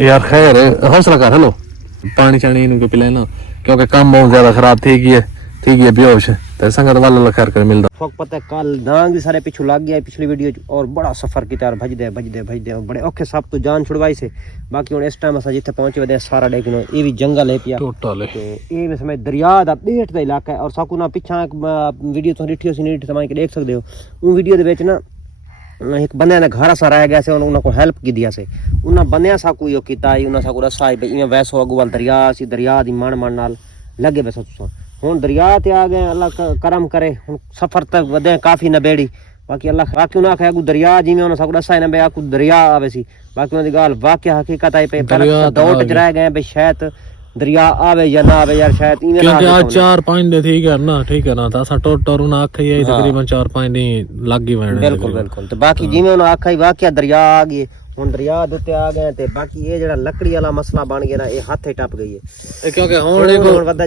यार खैर हौसला कर। हेलो पानी चाणी इनको पिलाना क्योंकि काम बहुत ज्यादा खराब थी गई बेहोश ते संगत वाला खैर कर मिलदा फक पता कल डांग भी सारे पिछू लग गया पिछली वीडियो और बड़ा सफर किया यार भजदे बड़े औखे सब तो जान छुड़वाई से बाकी हुन इस टाइम असा जिथे पहुंचे वदे सारा लेकिन ये भी जंगल है पिया टोटल ते ये में समय दरिया दा बेट दा इलाका है और साकू ना पिछा एक वीडियो तो डिठी सी नीट समाई के देख सकदे हो उन वीडियो दे विच ना एक बंदे ने घर सा रह गया से उन्होंने को हेल्प की दिया से उन्हें बंदिया साकू यो कीता उन्हें साकू रस्सा इवें वैसो अगवाल दरिया सी दरिया दी मन नाल लगे वैसा तुसा हुन दरिया ते आ गए अल्लाह करम करे हुन सफर तक वधे काफी नबेड़ी बाकी अल्लाह बाकी उन्हें आखे दरिया जिवें उन्हें साकू रस्सा ने आकू दरिया आवे सी बाकी उन्हें गाल वाकया हकीकत आई पे पर दौड़ च रह गए भाई शायद दरिया आवे या ना आवे यार शायद इवें क्योंकि आज 4-5 दिन ठीक है ना तासा टोटर उन्हें आखे यही तकरीबन 4-5 दिन लग ही वणे बिल्कुल तो बाकी जिवें उन्हें आखा ही वाकया दरिया आ गई हुन दरिया दे उत्ते आ गए ते बाकी ये जेड़ा लकड़ी वाला मसला बन गया ना ये हाथे टप गई है क्योंकि हुन वदा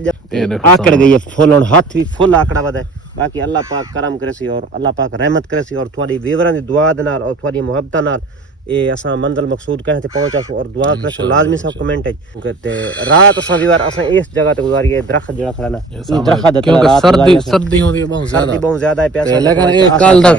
आकड़ गई है फुल हुन हाथ भी फुल आकड़ा वदा बाकी अल्लाह पाक करम करे सी और अल्लाह पाक रहमत करे सी और थोड़ी विवरण दी दुआ दे नाल और थोड़ी मोहब्बत नाल ये असा मंजिल मकसूद कहे ते पहुंचा और दुआ करे लाजमी सब कमेंट करते रात असा विवार असा इस जगह ते गुजारी है दरख्त जेड़ा खड़ा ना ई दरख्त दे रात सर्दी होंदी है बहुत ज्यादा है प्यासा लेकिन ये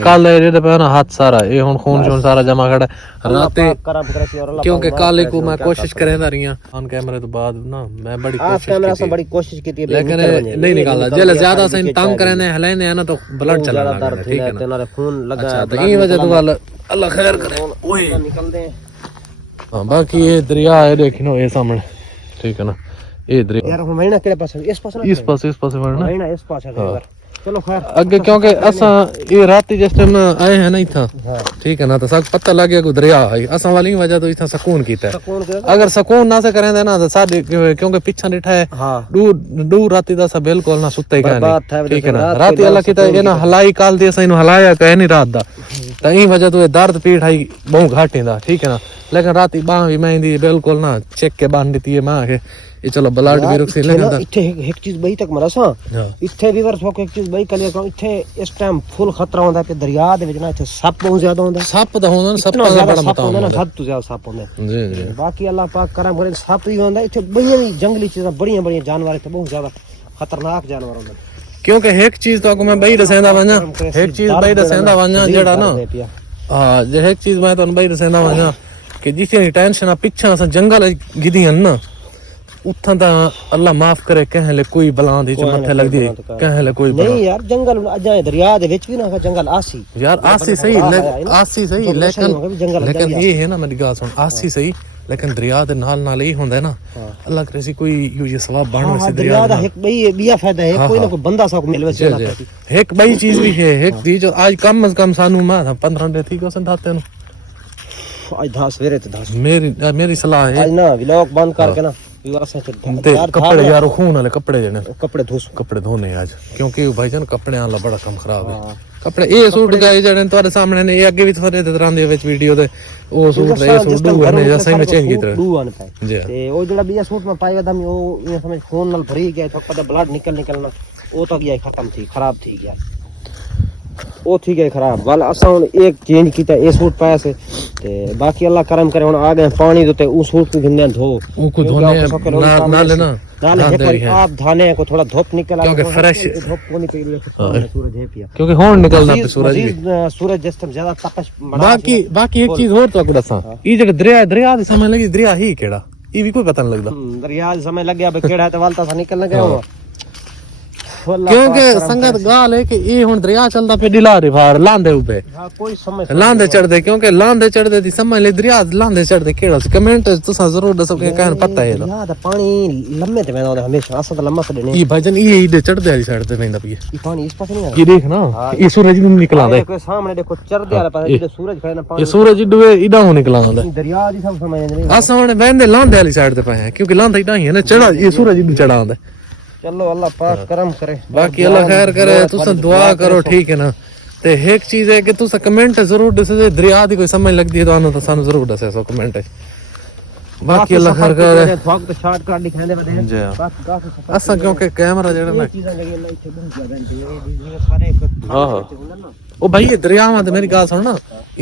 कल जेडे पे ना हाथ सारा ये हुन खून शून सारा जमा खड़ा रात करम करे सी और अल्लाह क्योंकि काले को मैं कोशिश करेंदा रही ऑन कैमरे तो बाद ना मैं बड़ी कोशिश की थी लेकिन नहीं निकाला जेल ज्यादा से तंग करने हलेने है ना तो ब्लड चला दर्द ठीक है तेरे खून लगा अच्छा तो ई वजह तो वाला अल्लाह खैर करे ओए निकलते हैं हां बाकी ये दरिया है देखो ये सामने ठीक है ना ये दरिया यार महीना केड़े पास इस पास वरना महीना इस पास है चलो खैर आगे क्योंकि असा ये रात जिस टाइम आए हैं ना इथा ठीक है ना तो सब पता लग गया को दरिया है असा वाली वजह तो इथा सुकून कीता है अगर सुकून ना से करें ना तो साडे क्योंकि पीछा डिठा है दूर राती दा सब बिल्कुल ना सुते कहने ठीक है ना राती अल्लाह कीता ये ना हलाई काल दी असा इनु हलाया कह नहीं रात दा तो ई वजह तो दर्द पीठ आई बहुत घाटींदा ठीक है ना लेकिन राती बाह भी मैं बिल्कुल ना चेक के बांध दी है मां के ये चलो ब्लड भी रुक से लेकिन इथे एक चीज बई तक मरसा इथे भी वर्ष एक चीज बई कलिया का इथे इस टाइम फुल खतरा होंदा कि दरिया दे विच ना इथे सप बहुत ज्यादा होंदा सप दा होंदा सप दा बड़ा मता होंदा हद तो ज्यादा सप होंदा जी बाकी अल्लाह पाक करम करे सप ही होंदा इथे बड़ियां जंगली चीज़ां बड़ियां जानवर इथे बहुत ज्यादा खतरनाक जानवर होंदे क्योंकि एक चीज तो मैं बई दसेंदा वना एक चीज बई दसेंदा वना जेड़ा ना हां जे एक चीज मैं तो बई दसेंदा वना कि जिथे टेंशन पीछे से जंगल गिदियन ना उठा ता अल्लाह माफ करे कहले कोई बला दी मथे लग दी कहले कोई नहीं यार जंगल अजाए दरिया दे विच भी ना जंगल आसी यार आसी सही लेकिन ये है ना मेरी बात सुन आसी सही लेकिन दरिया दे नाल ही होंदा है ना अल्लाह करे सी कोई ये सवाब बन से दरिया दा एक बई बिया फायदा है कोई ना कोई बंदा सा को मिलवे से एक बई चीज भी है एक दी जो आज कम से कम सानू मा 15 डे थी को संधाते नु आज धास सवेरे ते धास मेरी सलाह है आज ना व्लॉग बंद करके ना कपड़े यार खून वाले कपड़े जने कपड़े धोने आज क्योंकि भाईजान कपड़े वाला बड़ा कम खराब है कपड़े ये सूट गाए जने तुम्हारे सामने ने ये आगे भी थोड़े तरह दे विच वीडियो दे ओ सूट रे सूट डू ने जैसे में चेंज की तरह डू आने पाए जी ते ओ जेड़ा बिया सूट में पाएगा दम ओ ये समझ खून नाल भरी गया तो पता ब्लड निकलना ओ तो गया खत्म थी खराब थी गया ओ ठीक है खराब वाल असा एक चेंज कीता ए सूट पाया से ते बाकी अल्लाह करम करे हुन आ गए पानी तो उ सूट को गिनने धो उ को धोने ना लेना नाले आप धाने को थोड़ा धूप निकल क्योंकि फ्रेश धूप को नहीं पी सूरज है पिया क्योंकि होन निकलना पे सूरज जिस टाइम ज्यादा तपश बाकी एक चीज और तो आपको दसा ई जगह दरिया दे समय लगी दरिया ही केड़ा ई भी कोई पता नहीं लगदा दरिया दे समय लग गया बे केड़ा है तो वालता सा निकलना गया हुआ क्योंकि संगत गाल है कि ये हुन दरिया चलदा पे डिला रे बाहर लांदे ऊपे हां कोई समझ लांदे चढ़दे क्योंकि लांदे चढ़दे दी समझ ले दरिया लांदे चढ़दे केड़ा कमेंट तुसा जरूर दसो के कहन पता है ना यार पानी लम्बे ते वेंदा हमेशा असा तो लम्बा छडने ई भाईजान ये इधर चढ़दे वाली साइड ते वेंदा पिए ई पानी इस पास नहीं आ ये देख ना ये सूरज भी निकलांदा है सामने देखो चढ़दे वाला पास ये सूरज खड़े ना पानी ये सूरज इडवे इडा हो निकलांदा दरिया दी सब समझ नहीं असा हुन वेंदे लांदे वाली साइड ते पाए क्योंकि लांदा इडा ही है ना चढ़ा ये सूरज इडू चढ़ा आंदा चलो अल्लाह पाक करम करे बाकी अल्लाह खैर करे तुसा दुआ करो ठीक है ना ते एक चीज है कि तुसा कमेंट जरूर दसे दरिया दी कोई समझ लगदी है तो तो सानू जरूर दसे सो कमेंट बाकी अल्लाह खैर करे थोक तो शॉर्ट काट दिखांदे बदे बाकी काफी असा क्योंकि कैमरा जेड़ा ना चीजां लगी अल्लाह इथे बहुत ज्यादा है सारे हां ओ भाई ये दरिया में मेरी गाल सुन ना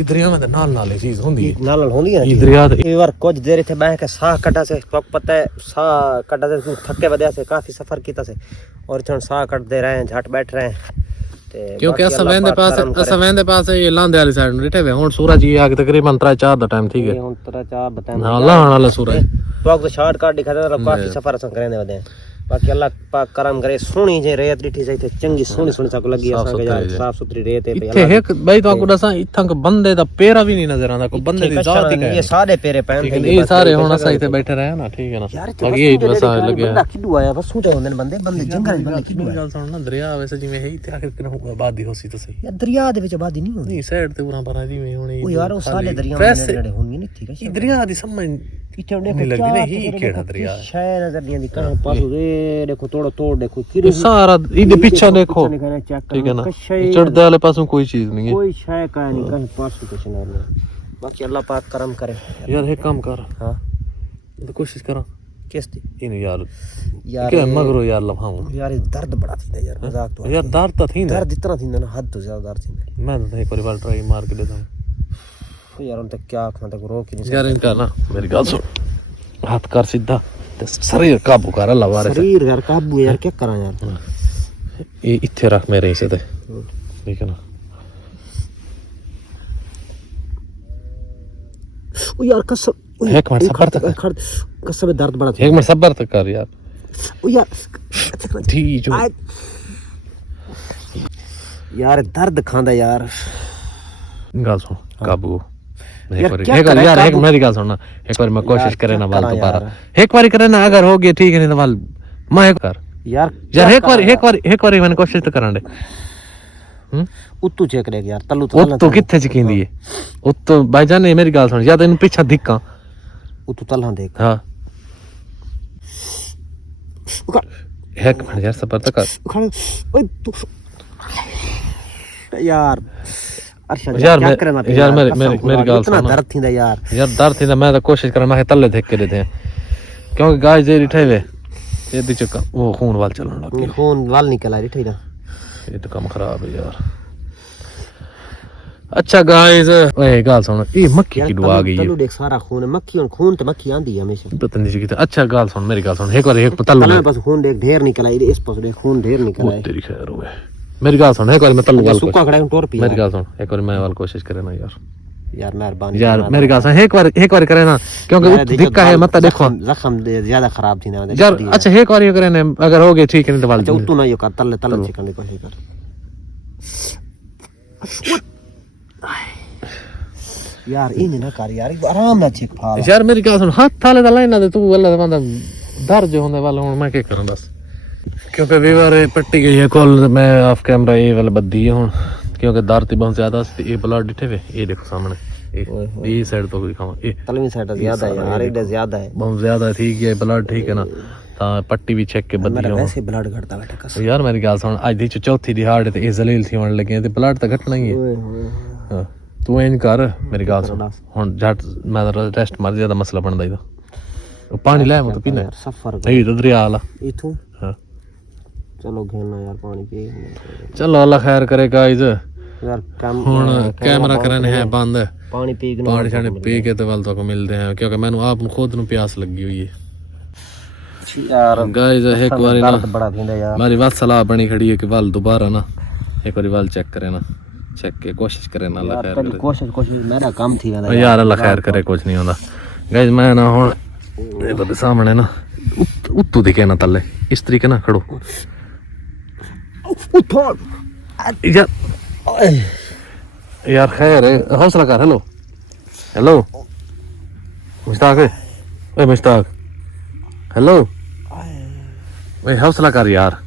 ਦਰਿਆ में नाल नाल ही चीज होंदी है नाल होंदी है ये दरिया एक बार कुछ देर इथे बैठ के साह कटा से पता है साह कटा से थके वजह से काफी सफर किया से और इथे साह कटते रहे झट बैठ रहे हैं क्योंकि असा वेंदे पास ये लांदे वाली साइड रिठे वे हुन सूरज जी आके तकरीबन 3-4 दा टाइम ठीक है हुन 3-4 बताएं हां लाहण वाला सूरज तो शॉर्ट कट दिखा दे काफी सफर असा करेंदे वदे बाकी अल्लाह पाक करम करे सोनी जे रेत डिठी जाई थे चंगी सोनी सोनी सा को लगी असा के यार साफ सुथरी रेत है इथे एक भाई तो आपको दसा इथां को बंदे दा पेरा भी नहीं नजर आंदा को बंदे दी जात ही ये सारे पेरे पहन थे ये सारे हुन असा इथे बैठे रहे ना ठीक है ना बाकी ये वसा लगे बंदा किडू आया बस सोचे होंदे बंदे बंदे जंगल बंदे किडू गल सुन ना दरिया वैसे जिवें है इथे आखिर किन आबादी होसी तो सही यार दरिया दे विच आबादी नहीं होंदी नहीं साइड ते उरा पर जिवें हुन ओ यार ओ सारे दरिया में नेड़े होंगी नहीं ठीक है दरिया दी समझ इथे नहीं लगदी ना ही केड़ा दरिया है शायद नजर नहीं आंदी कहां पास रे देखो तोड़ तोड़ देखो फिर सारा इधर पीछे देखो ठीक है ना चढ़दे वाले पासों कोई चीज नहीं है कोई शय का नहीं कहीं पास कुछ नहीं बाकी अल्लाह पाक करम करे यार एक काम कर हां तो कोशिश करा किस दी इन यार क्या मगरो यार लफाऊं यार दर्द बड़ा थी यार मजाक तो यार दर्द तो थी ना दर्द इतना थी ना हद तो ज्यादा दर्द थी मैं तो एक बार ट्राई मार के देता हूं यार उन तक क्या आखना तक रोक ही नहीं यार इनका ना मेरी गल सुन हाथ कर सीधा शरीर काबू कर अल्लाह वारे शरीर यार काबू यार क्या करा यार ये इथे रख मेरे हिस्से ते ठीक है ना ओ यार कसम एक मिनट सब्र तक कसम दर्द बड़ा एक मिनट सब्र तक कर यार ओ यार ठीक जो यार दर्द खांदा यार गल सुन काबू एक बार यार एक मेरी गल सुनना एक बार मैं कोशिश करे ना वाल दोबारा एक बार करे ना अगर हो गया ठीक है नहीं तो वाल मैं एक कर यार एक बार मैंने कोशिश तो करन दे उत्तू चेक ले यार तल्लू उत्तू किथे चकींदी है उत्तू भाईजान ने मेरी गल सुन या तो इन पीछे धिक्का उत्तू तल्ला देख हां एक मिनट यार सब्र तक कर ओए तू यार यार मेरी गल सुन दर्द थींदा यार दर्द थींदा मैं तो कोशिश कर मैं तल्ले देख के देते क्योंकि गाय जे रिठे वे ये दी चक्का वो खून वाल चलन लग गया खून वाल निकल आ रिठे ना ये तो काम खराब है यार अच्छा गाइस ओए गल सुन ये मक्खी की दुआ आ गई है तल्लू देख सारा खून है मक्खी और खून तो मक्खी आंदी है हमेशा पता नहीं किते अच्छा गल सुन मेरी गल सुन एक बार एक तल्लू बस खून देख ढेर निकल आई इस पास देख खून ढेर निकल आई तेरी खैर होवे मेरी गल सुन एक बार मैं तल्लू वाल सुक्का खड़ा टोर पी मेरी गल सुन एक बार मैं वाल कोशिश करे ना यार मेहरबानी यार मेरी गल सुन एक बार करे ना क्योंकि दिक्कत है मत देखो जख्म ज्यादा खराब थी ना यार अच्छा एक बार करे ना अगर हो गया ठीक है नहीं तो वाल अच्छा तू ना यो कर तल्ले तल्ले चिकन की कोशिश कर यार इन ना कर यार आराम ना चेक फाल यार मेरी गल सुन हाथ थाले दा लाइना दे तू अल्लाह दा बंदा दर्द होने वाला हुन मैं क्या करूं बस क्योंकि वीवर पट्टी गई है कॉल मैं ऑफ कैमरा ये वाला बद्दी है हुन क्योंकि दर्द बहुत ज्यादा ये ब्लड दिखे वे ये देखो सामने ये साइड तो दिखावा ये तलवी साइड ज्यादा है यार ये ज्यादा है बहुत ज्यादा ठीक है ब्लड ठीक है ना ता पट्टी भी चेक के बद्दी है वैसे ब्लड घटता बैठा कसम यार मेरी गल सुन आज दी चौथी दिहाड़ ते ये जलील थी होने लगे ते ब्लड तो घटना ही है हां तू इन कर मेरी गल सुन हुन झट मैं रेस्ट मार ज्यादा मसला बनदा इदा पानी ले मैं तो पीना यार सफर नहीं तो दरिया वाला इथों हां चलो घेना यार पानी पी चलो अल्लाह खैर करे गाइस यार कम हुन कैमरा करने है बंद पानी पी के पानी शानी पी के तो वाल तो मिलते हैं क्योंकि मैंने आप खुद नु प्यास लगी हुई है यार गाइस एक बार ना बड़ा थींदा यार मेरी बात सलाह बनी खड़ी है कि वाल दोबारा ना एक बार वाल चेक करे ना चेक के कोशिश करे ना अल्लाह खैर करे कोशिश मेरा काम थी वेंदा यार अल्लाह खैर करे कुछ नहीं होता गाइस मैं ना हुन ये तो सामने ना उत्तू दिखे ना तले इस तरीके ना खड़ो यार खैर हौसला कर हेलो हेलो मुश्ताक ओए मुश्ताक हेलो ओए हौसला कर यार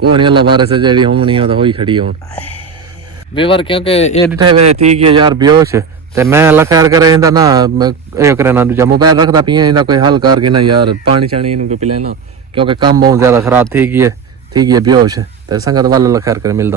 कोई नहीं अल्लाह बारे से जेडी होनी हो तो होई खड़ी हुन बेवर क्योंकि ये डिठे वे थी कि यार बेहोश ते मैं अल्लाह खैर करे इंदा ना ए करे ना दूजा मोबाइल रखदा पिए इंदा कोई हल कर के ना यार पानी चाणी इनु के पिले ना क्योंकि काम बहुत ज्यादा खराब थी गई है बेहोश ते संगत वाला अल्लाह खैर करे मिलदा